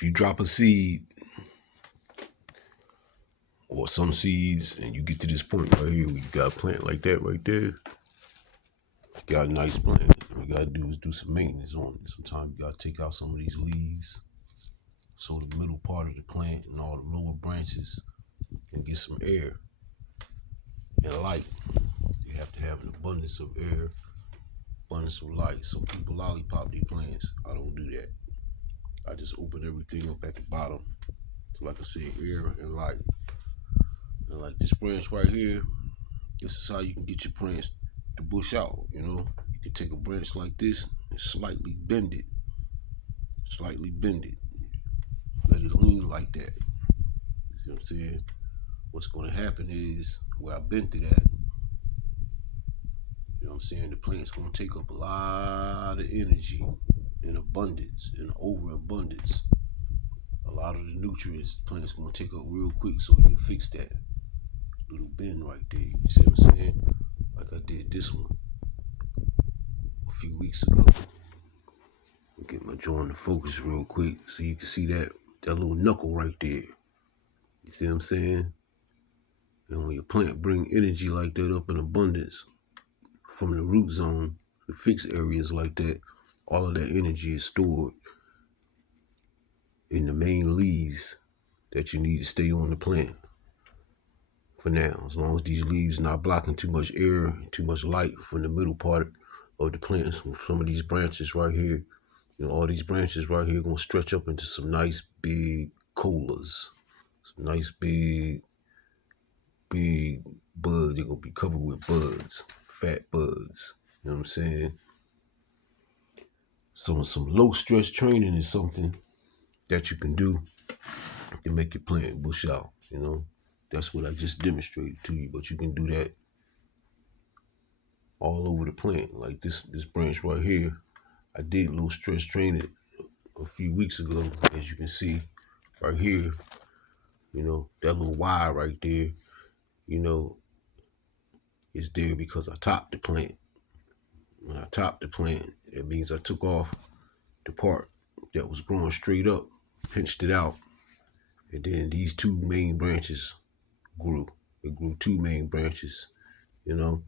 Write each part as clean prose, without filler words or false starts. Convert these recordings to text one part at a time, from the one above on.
if you drop a seed or some seeds and you get to this point right here, you got a plant like that right there, you got a nice plant. What you gotta do is do some maintenance on it. Sometimes you gotta take out some of these leaves so the middle part of the plant and all the lower branches can get some air and light. You have to have an abundance of air, abundance of light. Some people lollipop their plants. I don't do that. I just open everything up at the bottom. So like I said, air and light. And like this branch right here, this is how you can get your plants to bush out, you know. You can take a branch like this and slightly bend it. Let it lean like that. You see what I'm saying? What's gonna happen is where I bent it at, you know what I'm saying, the plant's gonna take up a lot of energy in abundance, in overabundance. A lot of the nutrients the plant's gonna take up real quick, so we can fix that little bend right there. You see what I'm saying? Like I did this one a few weeks ago. I'll get my joint to focus real quick so you can see that little knuckle right there. You see what I'm saying? And when your plant bring energy like that up in abundance from the root zone, the fixed areas like that, all of that energy is stored in the main leaves that you need to stay on the plant for now. As long as these leaves not blocking too much air, too much light from the middle part of the plant. Some of these branches right here, you know, all these branches right here gonna stretch up into some nice big colas. Some nice big buds. They're gonna be covered with buds, fat buds. You know what I'm saying? So some low stress training is something that you can do to make your plant bush out, you know. That's what I just demonstrated to you, but you can do that all over the plant. Like this branch right here, I did low stress training a few weeks ago, as you can see right here, you know, that little Y right there, you know, is there because I topped the plant. When I topped the plant, it means I took off the part that was growing straight up, pinched it out, and then these two main branches grew. It grew two main branches, you know.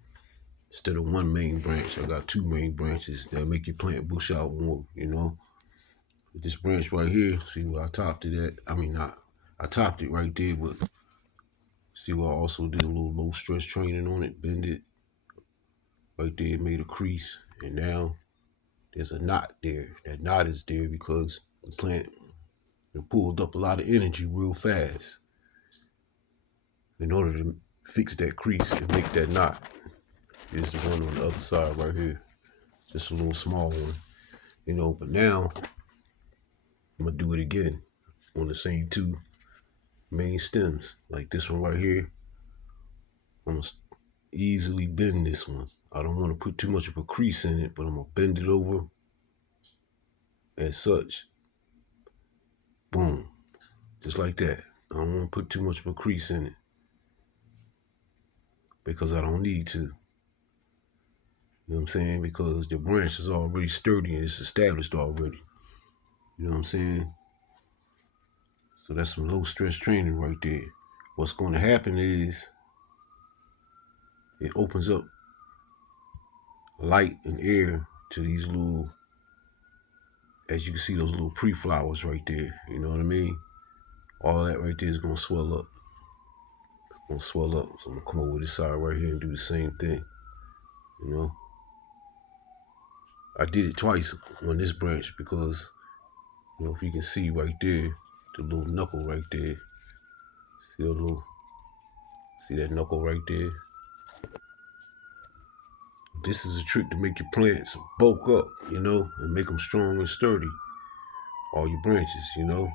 Instead of one main branch, I got two main branches that make your plant bush out more, you know. This branch right here, see where I topped it at? I topped it right there, but see where I also did a little low stress training on it, bend it. Right there, it made a crease, and now there's a knot there. That knot is there because the plant pulled up a lot of energy real fast in order to fix that crease and make that knot. Here's the one on the other side right here. Just a little small one, you know, but now I'm gonna do it again on the same two main stems. Like this one right here, I'm gonna easily bend this one. I don't want to put too much of a crease in it, but I'm gonna bend it over as such. Boom, just like that. I don't want to put too much of a crease in it because I don't need to. You know what I'm saying? Because the branch is already sturdy and it's established already. You know what I'm saying? So that's some low stress training right there. What's going to happen is it opens up light and air to these little, as you can see, those little pre-flowers right there. You know what I mean? All that right there is going to swell up. It's going to swell up. So I'm going to come over this side right here and do the same thing. You know? I did it twice on this branch because, you know, if you can see right there, the little knuckle right there. See that knuckle right there? This is a trick to make your plants bulk up, you know, and make them strong and sturdy. All your branches, you know,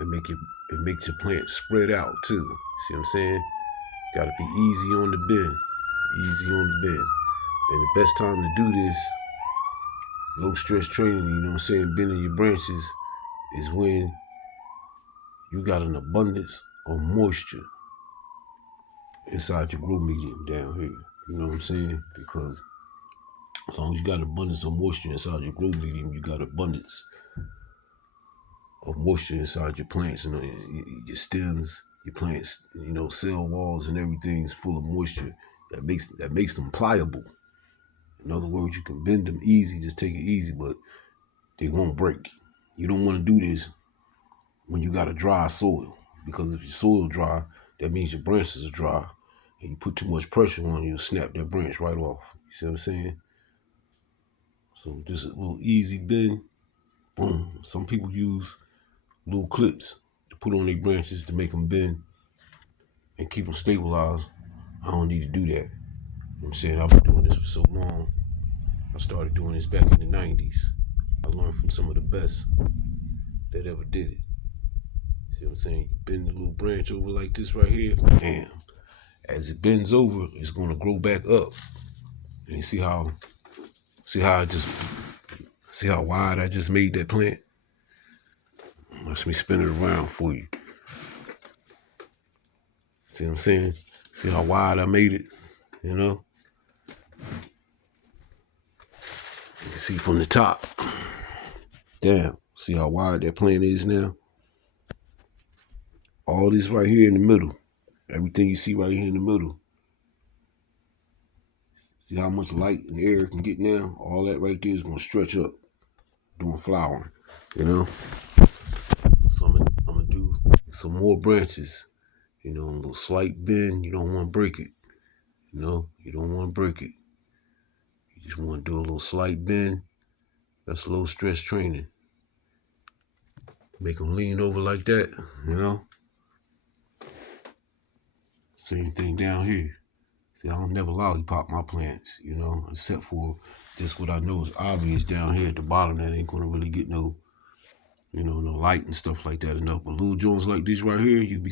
and it makes your plant spread out too. See what I'm saying? Gotta be easy on the bend. Easy on the bend. And the best time to do this, low stress training, you know what I'm saying, bending your branches, is when you got an abundance of moisture inside your grow medium down here. You know what I'm saying? Because as long as you got abundance of moisture inside your grow medium, you got abundance of moisture inside your plants. Your stems, your plants, cell walls and everything's full of moisture that makes them pliable. In other words, you can bend them easy, just take it easy, but they won't break. You don't want to do this when you got a dry soil, because if your soil dry, that means your branches are dry, and you put too much pressure on, you'll snap that branch right off. You see what I'm saying? So just a little easy bend, boom. Some people use little clips to put on their branches to make them bend and keep them stabilized. I don't need to do that. You know what I'm saying? I've been doing this for so long. I started doing this back in the 90s. I learned from some of the best that ever did it. See what I'm saying? You bend the little branch over like this right here, bam. As it bends over, it's gonna grow back up. And you see how wide I just made that plant? Watch me spin it around for you. See what I'm saying? See how wide I made it? You know? You can see from the top. Damn. See how wide that plant is now? All this right here in the middle. Everything you see right here in the middle. See how much light and air it can get now? All that right there is going to stretch up doing flowering, you know? So I'm gonna do some more branches, a little slight bend. You don't want to break it, you don't want to break it. You just want to do a little slight bend. That's low stress training. Make them lean over like that, Same thing down here. See, I don't never lollipop my plants, except for just what I know is obvious down here at the bottom that ain't gonna really get no light and stuff like that enough. But little joints like this right here, you'll be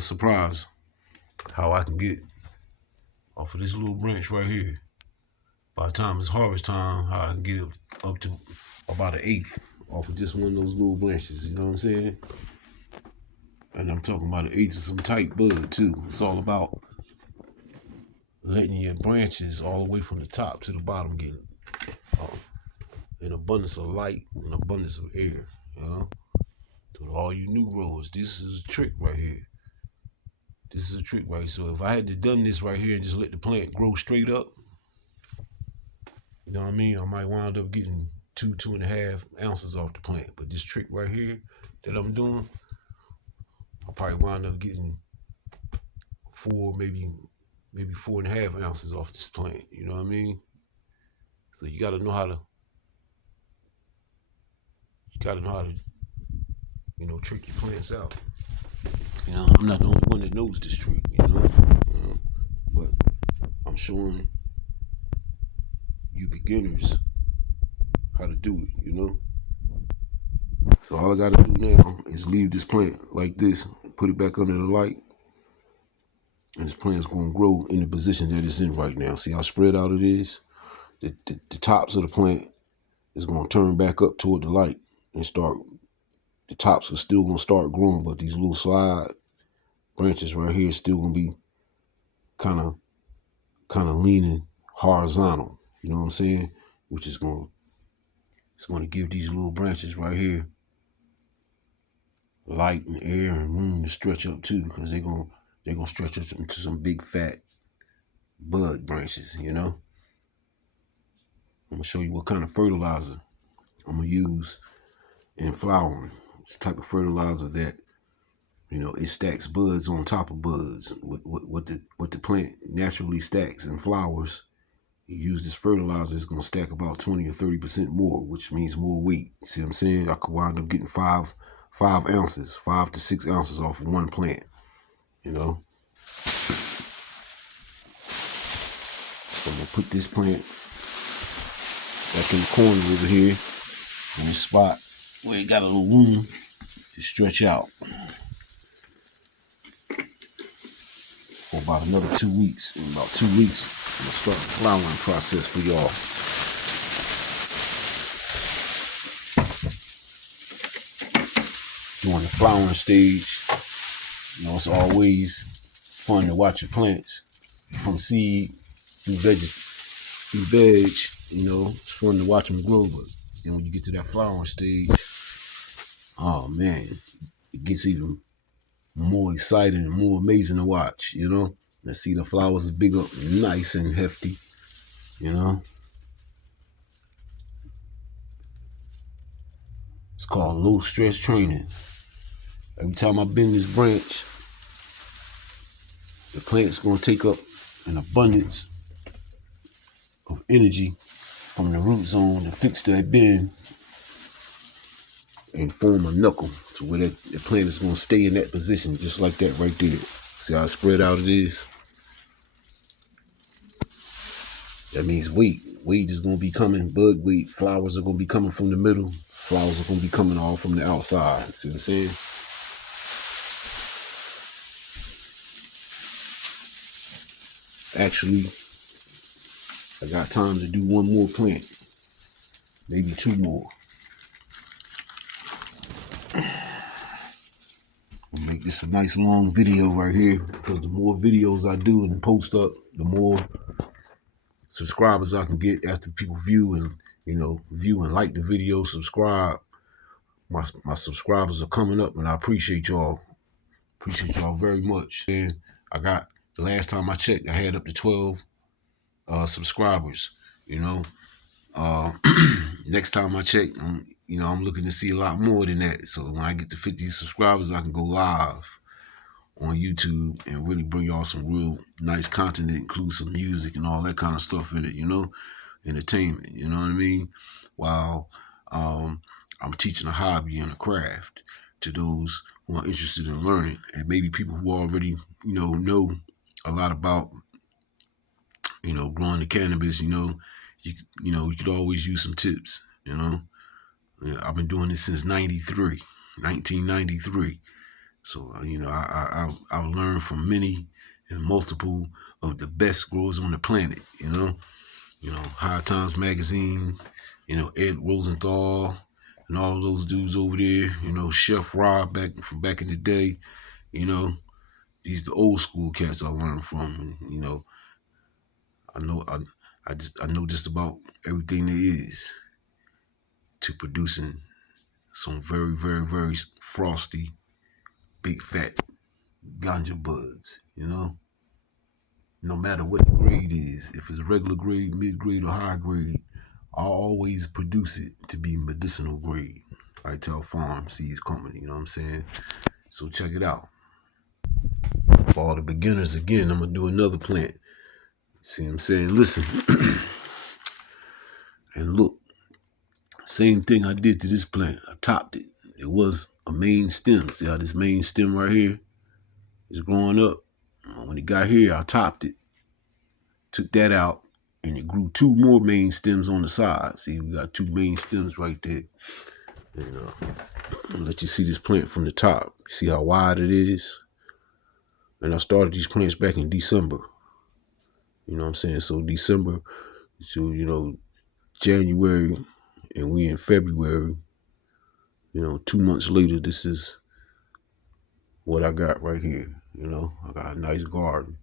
surprised how I can get off of this little branch right here. By the time it's harvest time, how I can get it up to about an eighth off of just one of those little branches. You know what I'm saying? And I'm talking about an eighth of some tight bud too. It's all about letting your branches all the way from the top to the bottom get an abundance of light, an abundance of air. To all you new growers, this is a trick right here. This is a trick right here. So if I had to done this right here and just let the plant grow straight up, you know what I mean? I might wind up getting 2.5 ounces off the plant. But this trick right here that I'm doing, I'll probably wind up getting 4, maybe 4.5 ounces off this plant. You know what I mean? So you gotta know how to trick your plants out. I'm not the only one that knows this trick, but I'm showing you beginners how to do it, So all I gotta do now is leave this plant like this, put it back under the light, and this plant's gonna grow in the position that it's in right now. See how spread out it is? The tops of the plant is gonna turn back up toward the light and the tops are still gonna start growing, but these little slide branches right here is still gonna be kind of leaning horizontal. You know what I'm saying? Which is going to give these little branches right here light and air and room to stretch up too, because they're gonna stretch up into some big fat bud branches. I'm gonna show you what kind of fertilizer I'm gonna use in flowering. It's the type of fertilizer that it stacks buds on top of buds. What the plant naturally stacks in flowers. You use this fertilizer, it's gonna stack about 20 or 30% more, which means more weight. You see what I'm saying? I could wind up getting 5 ounces, 5 to 6 ounces off of one plant. So I'm gonna put this plant back in the corner over here in this spot where it got a little room to stretch out for about another 2 weeks. In about 2 weeks, I'm gonna start the flowering process for y'all. During the flowering stage, it's always fun to watch your plants from seed through veg. It's fun to watch them grow, but Then when you get to that flowering stage, oh man, it gets even more exciting and more amazing to watch, you know? And see the flowers is big up, nice and hefty, you know? It's called low stress training. Every time I bend this branch, the plant's gonna take up an abundance of energy from the root zone to fix that bend and form a knuckle to where the plant is gonna stay in that position just like that right there. See how spread out it is? That means weight. Weight is gonna be coming, bud weight. Flowers are gonna be coming from the middle. Flowers are gonna be coming all from the outside. See what I'm saying? Actually, I got time to do one more plant. Maybe two more. I'll make this a nice long video right here because the more videos I do and post up, the more subscribers I can get after people view and, you know, view and like the video, subscribe. My subscribers are coming up and I appreciate y'all. Appreciate y'all very much. And I got, the last time I checked, I had up to 12 subscribers, you know. Next time I check, I'm looking to see a lot more than that. So when I get to 50 subscribers, I can go live on YouTube and really bring y'all some real nice content that includes some music and all that kind of stuff in it, you know, entertainment, you know what I mean? While I'm teaching a hobby and a craft to those who are interested in learning, and maybe people who already, know a lot about, growing the cannabis, you could always use some tips, you know. Yeah, I've been doing this since 1993. So, I've learned from many and multiple of the best growers on the planet, you know. High Times Magazine, Ed Rosenthal, and all of those dudes over there, Chef Rob back in the day, these the old school cats I learned from, and, I know just about everything there is to producing some very, very, very frosty, big fat ganja buds, No matter what the grade is, if it's a regular grade, mid grade, or high grade, I'll always produce it to be medicinal grade. Ital Farm Seeds Company, you know what I'm saying? So check it out. For all the beginners, again, I'm going to do another plant. See what I'm saying? Listen. And look, same thing I did to this plant. I topped it. It was a main stem. See how this main stem right here is growing up? When it got here, I topped it. Took that out, and it grew two more main stems on the side. See, we got two main stems right there. I'll let you see this plant from the top. See how wide it is? And I started these plants back in December. You know what I'm saying? So December to, January, and we in February. 2 months later, this is what I got right here. I got a nice garden.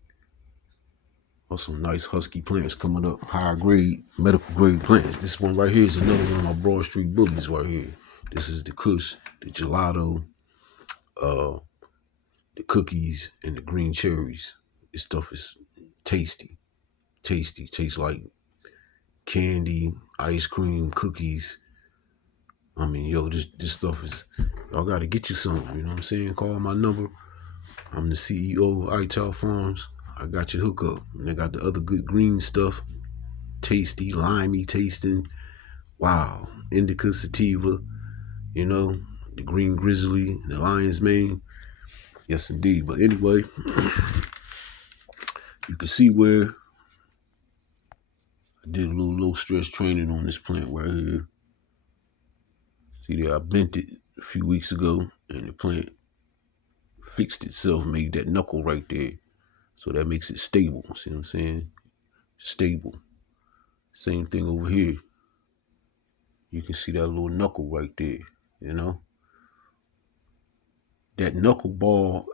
Some nice husky plants coming up, higher grade, medical grade plants. This one right here is another one of my Broad Street bullies right here. This is the Kush, the gelato, the cookies, and the green cherries. This stuff is tasty. Tastes like candy, ice cream, cookies. I mean, yo, this stuff is, y'all got to get you some, you know what I'm saying? Call my number. I'm the CEO of Ital Farms. I got your hookup. And I got the other good green stuff. Tasty, limey tasting. Wow. Indica sativa. The green grizzly, the lion's mane. Yes, indeed. But anyway, you can see where I did a little low stress training on this plant right here. See there, I bent it a few weeks ago, and the plant fixed itself, made that knuckle right there. So that makes it stable. See what I'm saying? Stable. Same thing over here. You can see that little knuckle right there, That knuckle ball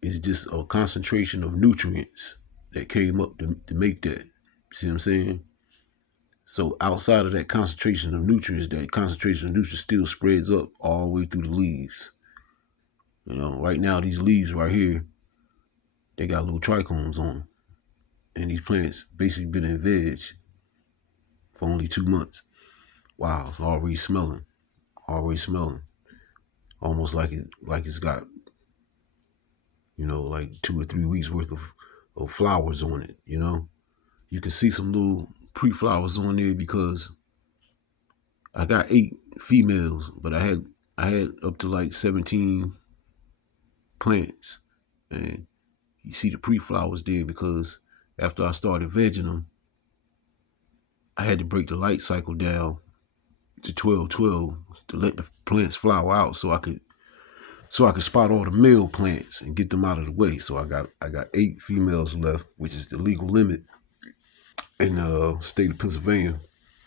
is just a concentration of nutrients that came up to make that. See what I'm saying? So outside of that concentration of nutrients still spreads up all the way through the leaves. You know, right now these leaves right here, they got little trichomes on them. And these plants basically been in veg for only 2 months. Wow, it's already smelling. Almost like it's got, like 2 or 3 weeks worth of flowers on it, You can see some little pre-flowers on there because I got 8 females, but I had up to like 17 plants. And you see the pre-flowers there because after I started vegging them, I had to break the light cycle down to 12-12 to let the plants flower out so I could spot all the male plants and get them out of the way. So I got 8 females left, which is the legal limit in the state of Pennsylvania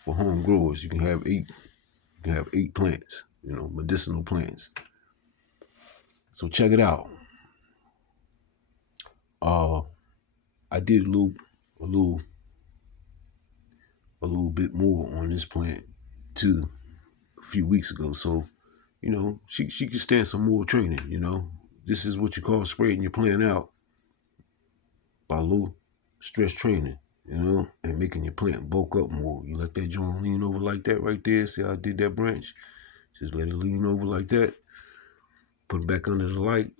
for home growers. You can have 8 plants, medicinal plants. So check it out. I did a little bit more on this plant too a few weeks ago. So, she could stand some more training, This is what you call spreading your plant out by low stress training, and making your plant bulk up more. You let that joint lean over like that right there. See how I did that branch? Just let it lean over like that. Put it back under the light.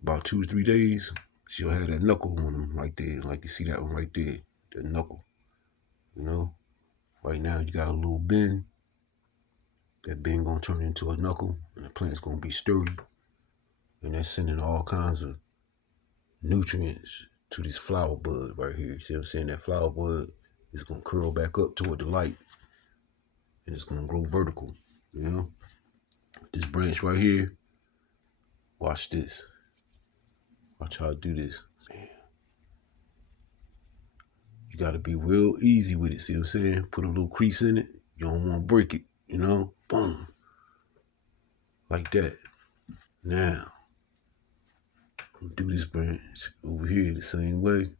About 2 or 3 days, she'll have that knuckle on them right there. Like you see that one right there, that knuckle. Right now you got a little bend. That bend gonna turn into a knuckle, and the plant's gonna be sturdy. And that's sending all kinds of nutrients to this flower bud right here. See what I'm saying? That flower bud is gonna curl back up toward the light, and it's gonna grow vertical. This branch right here. Watch this. Watch how I do this. Man. You gotta be real easy with it. See what I'm saying? Put a little crease in it. You don't want to break it. Boom. Like that. Now, do this branch over here the same way.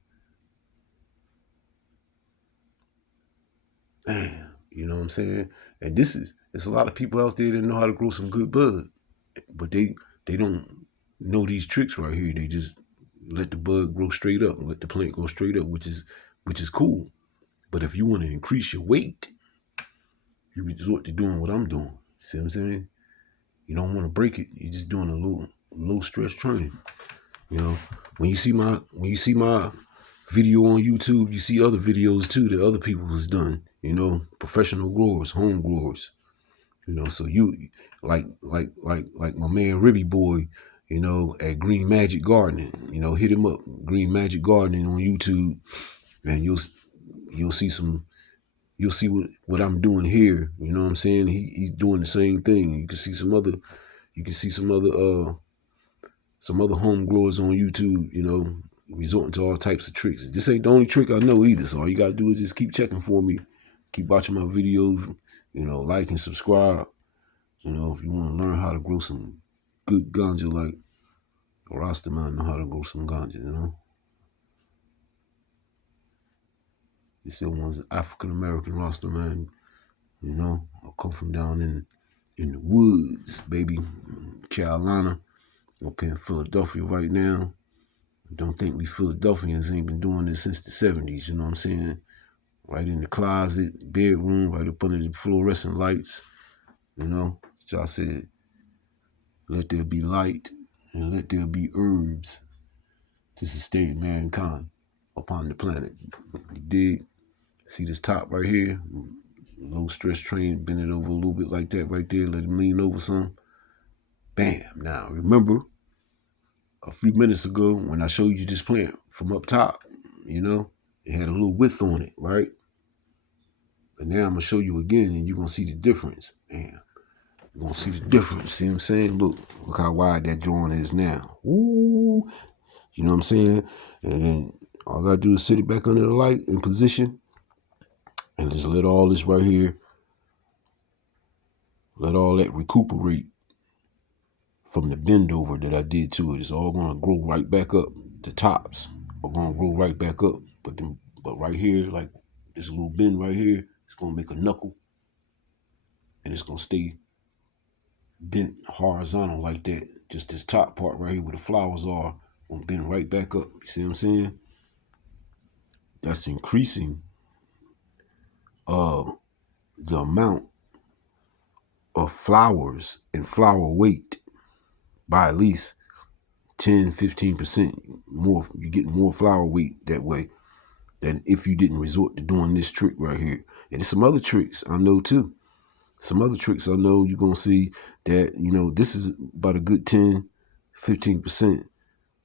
Man, you know what I'm saying? And there's a lot of people out there that know how to grow some good bud, but they don't know these tricks right here. They just let the bud grow straight up and let the plant go straight up, which is cool. But if you want to increase your weight, you resort to doing what I'm doing. See what I'm saying? You don't want to break it. You're just doing a little low stress training. When you see my video on YouTube, you see other videos too that other people has done. Professional growers, home growers. So you like my man Ribby Boy, at Green Magic Gardening. Hit him up, Green Magic Gardening on YouTube, and you'll see what I'm doing here. You know what I'm saying? He's doing the same thing. You can see some other home growers on YouTube, resorting to all types of tricks. This ain't the only trick I know either. So all you gotta do is just keep checking for me, keep watching my videos, like and subscribe. If you want to learn how to grow some good ganja like Rastaman know how to grow some ganja, This one's African American Rastaman, I come from down in the woods, baby, Carolina, up here in Philadelphia right now. I don't think we Philadelphians ain't been doing this since the 70s, you know what I'm saying? Right in the closet, bedroom, right up under the fluorescent lights, y'all said, let there be light and let there be herbs to sustain mankind upon the planet. You dig? See this top right here? Low stress train, bend it over a little bit like that right there, let it lean over some. Bam. Now, remember, a few minutes ago when I showed you this plant from up top, it had a little width on it, right? But now I'm going to show you again, and you're going to see the difference. Bam. You're going to see the difference. See what I'm saying? Look how wide that joint is now. Ooh. You know what I'm saying? And then all I got to do is sit it back under the light in position and just let all this right here, let all that recuperate from the bend over that I did to it. It's all going to grow right back up. The tops are going to grow right back up. But right here, like this little bend right here, It's gonna make a knuckle, and it's gonna stay bent horizontal like that. Just this top part right here where the flowers are gonna bend right back up. You see what I'm saying? That's increasing the amount of flowers and flower weight by at least 10-15% more. You get more flower weight that way than if you didn't resort to doing this trick right here. And there's some other tricks I know too. Some other tricks I know you're gonna see that, you know, this is about a good 10-15%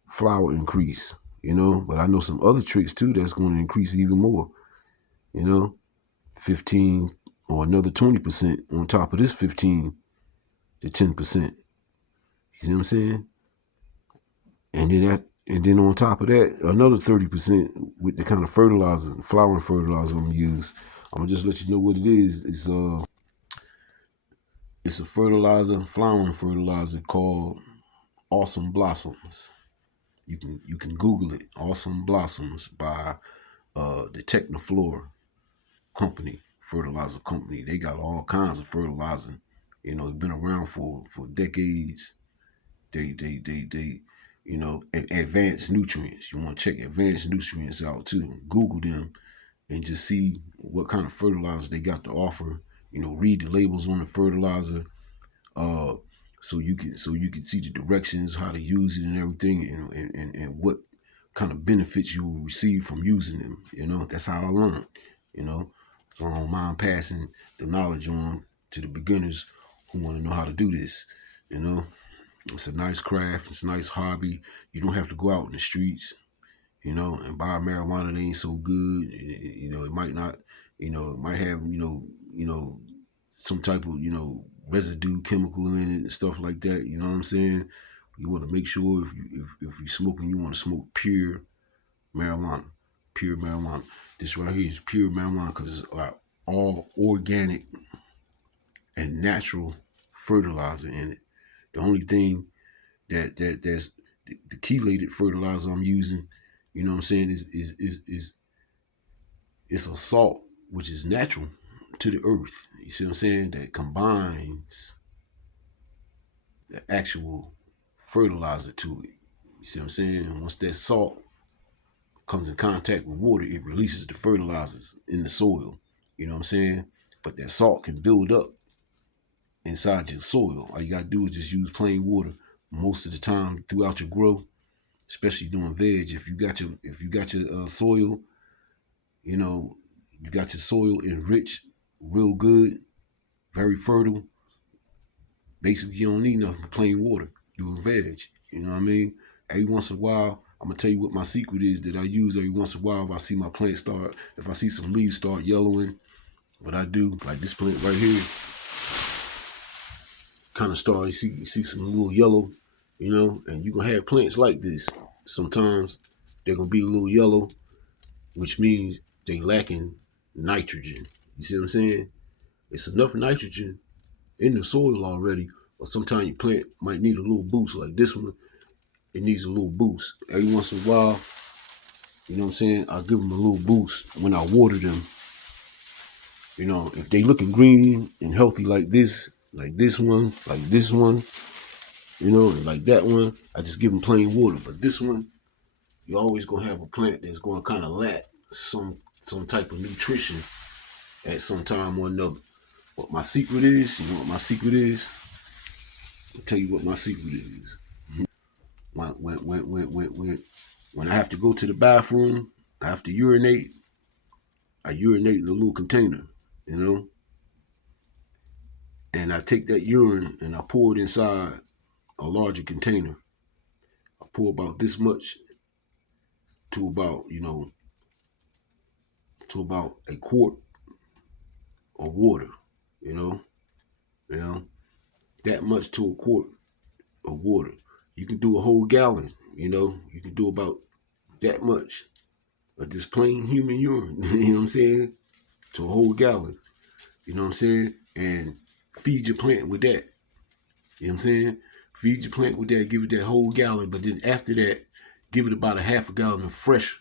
flower increase, you know, but I know some other tricks too that's going to increase even more, you know, 15 or another 20% on top of this 15 to 10%. You see what I'm saying? And then on top of that, another 30% with the kind of fertilizer, flowering fertilizer I'm gonna use. I'm gonna just let you know what it is. It's a fertilizer, flowering fertilizer called Awesome Blossoms. You can Google it, Awesome Blossoms by the Technoflora company, fertilizer company. They got all kinds of fertilizer. You know, it's been around for decades. They you know, advanced nutrients. You want to check advanced nutrients out too. Google them and just see what kind of fertilizer they got to offer. You know, read the labels on the fertilizer, so you can see the directions, how to use it and everything, and what kind of benefits you will receive from using them. You know, that's how I learned. You know, so I don't mind passing the knowledge on to the beginners who want to know how to do this. You know, it's a nice craft. It's a nice hobby. You don't have to go out in the streets, you know, and buy marijuana that ain't so good. You know, it might not, you know, it might have, you know, some type of, you know, residue chemical in it and stuff like that. You know what I'm saying? You want to make sure if you're smoking, you want to smoke pure marijuana. Pure marijuana. This right here is pure marijuana because it's all organic and natural fertilizer in it. The only thing that's the chelated fertilizer I'm using, you know what I'm saying, is it's a salt which is natural to the earth. You see what I'm saying? That combines the actual fertilizer to it. You see what I'm saying? And once that salt comes in contact with water, it releases the fertilizers in the soil. You know what I'm saying? But that salt can build up inside your soil. All you gotta do is just use plain water most of the time throughout your growth, especially doing veg. If you got your soil, you know, you got your soil enriched real good, very fertile. Basically, you don't need nothing but plain water doing veg. You know what I mean? Every once in a while, I'm gonna tell you what my secret is that I use every once in a while. If I see my plant if I see some leaves start yellowing, what I do, like this plant right here, kind of start, you see some little yellow, you know, and you're gonna have plants like this. Sometimes they're gonna be a little yellow, which means they lacking nitrogen. You see what I'm saying? It's enough nitrogen in the soil already, but sometimes your plant might need a little boost. Like this one, it needs a little boost. Every once in a while, you know what I'm saying, I'll give them a little boost when I water them. You know, if they looking green and healthy like this one, you know, and like that one, I just give them plain water. But this one, you're always gonna have a plant that's gonna kind of lack some type of nutrition at some time or another. What my secret is, you know what my secret is? I'll tell you what my secret is. When I have to go to the bathroom, I have to urinate. I urinate in a little container, you know, and I take that urine and I pour it inside a larger container. I pour about this much to about, you know, to about a quart of water, you know, that much to a quart of water. You can do a whole gallon, you know, you can do about that much of this plain human urine, you know what I'm saying, to a whole gallon, you know what I'm saying, and feed your plant with that, you know what I'm saying, feed your plant with that, give it that whole gallon, but then after that, give it about a half a gallon of fresh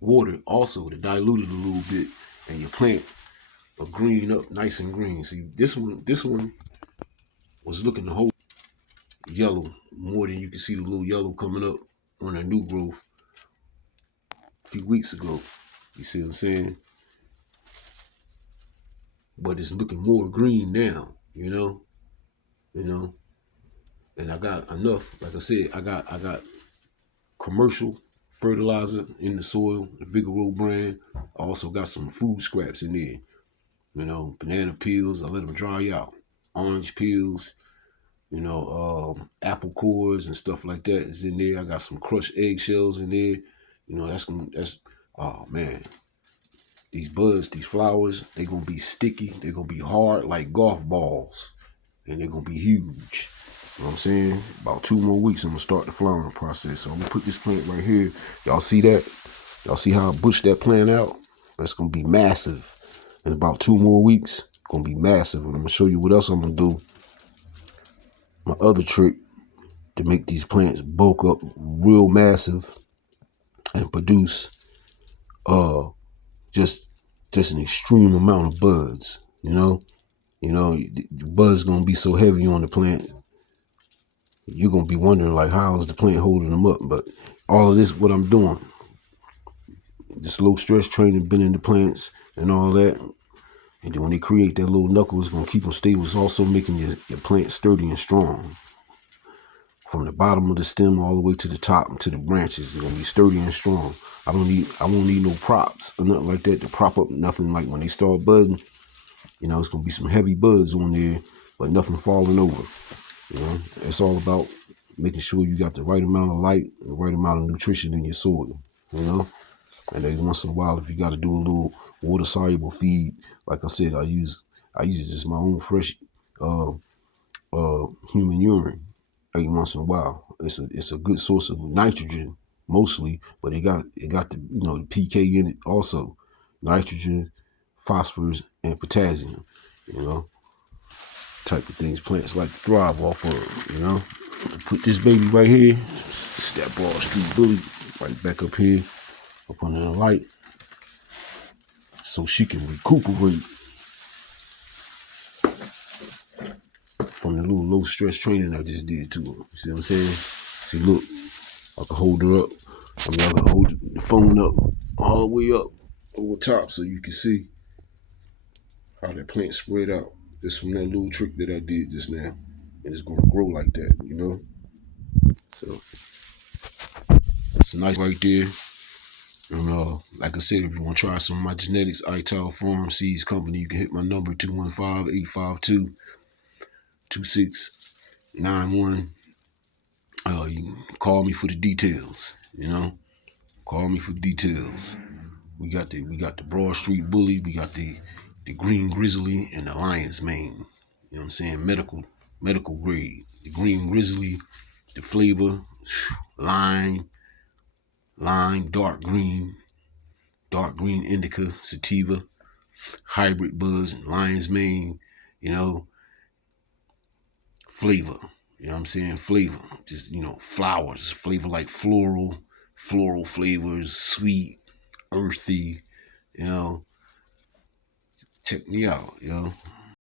water also to dilute it a little bit, and your plant a green up, nice and green. See, this one was looking the whole yellow more than you can see the little yellow coming up on a new growth a few weeks ago. You see what I'm saying? But it's looking more green now, you know. And I got enough, like I said, I got commercial fertilizer in the soil, the Vigoro brand. I also got some food scraps in there. Banana peels, I let them dry out. Orange peels, apple cores and stuff like that is in there. I got some crushed eggshells in there. Oh man, these buds, these flowers, they're gonna be sticky. They're gonna be hard like golf balls, and they're gonna be huge. You know what I'm saying? About 2 more weeks, I'm gonna start the flowering process. So I'm gonna put this plant right here. Y'all see that? Y'all see how I bushed that plant out? That's gonna be massive. In about 2 more weeks, gonna be massive. And I'm gonna show you what else I'm gonna do. My other trick to make these plants bulk up real massive and produce just an extreme amount of buds. The buds gonna be so heavy on the plant, you're gonna be wondering like, how is the plant holding them up? But all of this, what I'm doing, this low stress training, been in the plants and all that. And then when they create that little knuckle, it's gonna keep them stable. It's also making your plant sturdy and strong. From the bottom of the stem all the way to the top to the branches, they're gonna be sturdy and strong. I won't need no props or nothing like that to prop up nothing. Like when they start budding, it's gonna be some heavy buds on there, but nothing falling over. It's all about making sure you got the right amount of light and the right amount of nutrition in your soil. And then once in a while, if you got to do a little water soluble feed, like I said, I use just my own fresh human urine every once in a while. It's a good source of nitrogen mostly, but it got the the PK in it also, nitrogen, phosphorus, and potassium. Type of things plants like to thrive off of. Put this baby right here. It's that Broad Street Bully right back up here, up under the light, so she can recuperate from the little low stress training I just did to her. You see what I'm saying? See, look, I can hold her up. I can hold the phone up all the way up over top so you can see how that plant spread out. Just from that little trick that I did just now. And it's gonna grow like that, So it's nice right there. And like I said, if you want to try some of my genetics, Ital Farm Seeds Company, you can hit my number 215-852-2691. You can call me for the details. Call me for details. We got the Broad Street Bully, we got the Green Grizzly, and the Lion's Mane. You know what I'm saying? Medical grade. The Green Grizzly, the flavor, lime, dark green indica, sativa, hybrid buds, Lion's Mane, flavor. You know what I'm saying? Flavor. Just, flowers, flavor like floral flavors, sweet, earthy, Check me out,